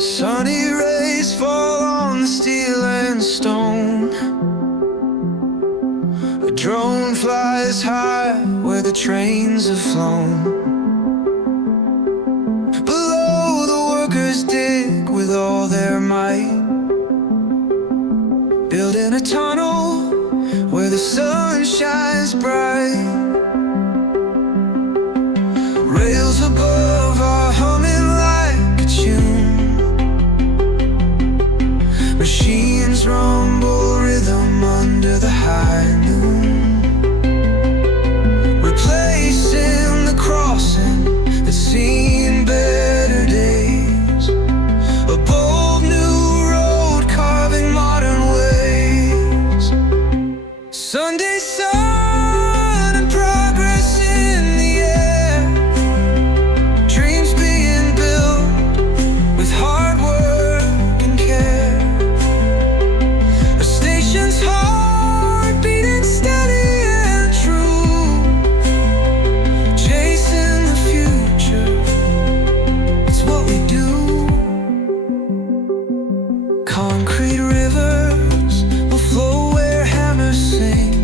Sunny rays fall on the steel and stone. A drone flies high where the trains have flown. Below, the workers dig with all their might, building a tunnel where the sun shines bright. Rails above are humming like a tune. Machines rumble rhythm under the high noon, replacing the crossing that's seen better days. A bold new road carving modern ways. Sunday sun and progress in the air. Dreams being built with hard work and care. A station's heart beating steady and true. Chasing the future, it's what we do. Concrete rivers will flow where hammers sing.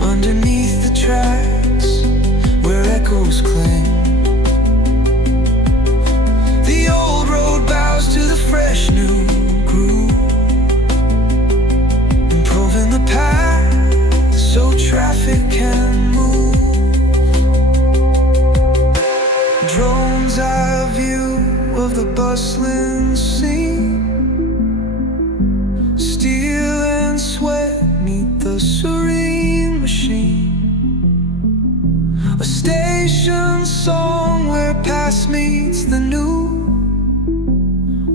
Underneath the tracks where echoes cling. The old road bows to the fresh new groove, improving the path so traffic can move. Drone's eye view of the bustling scene. Steel and sweat meet the serene machine. A station song where past meets the new.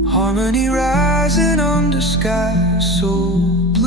Harmony rising under skies so blue.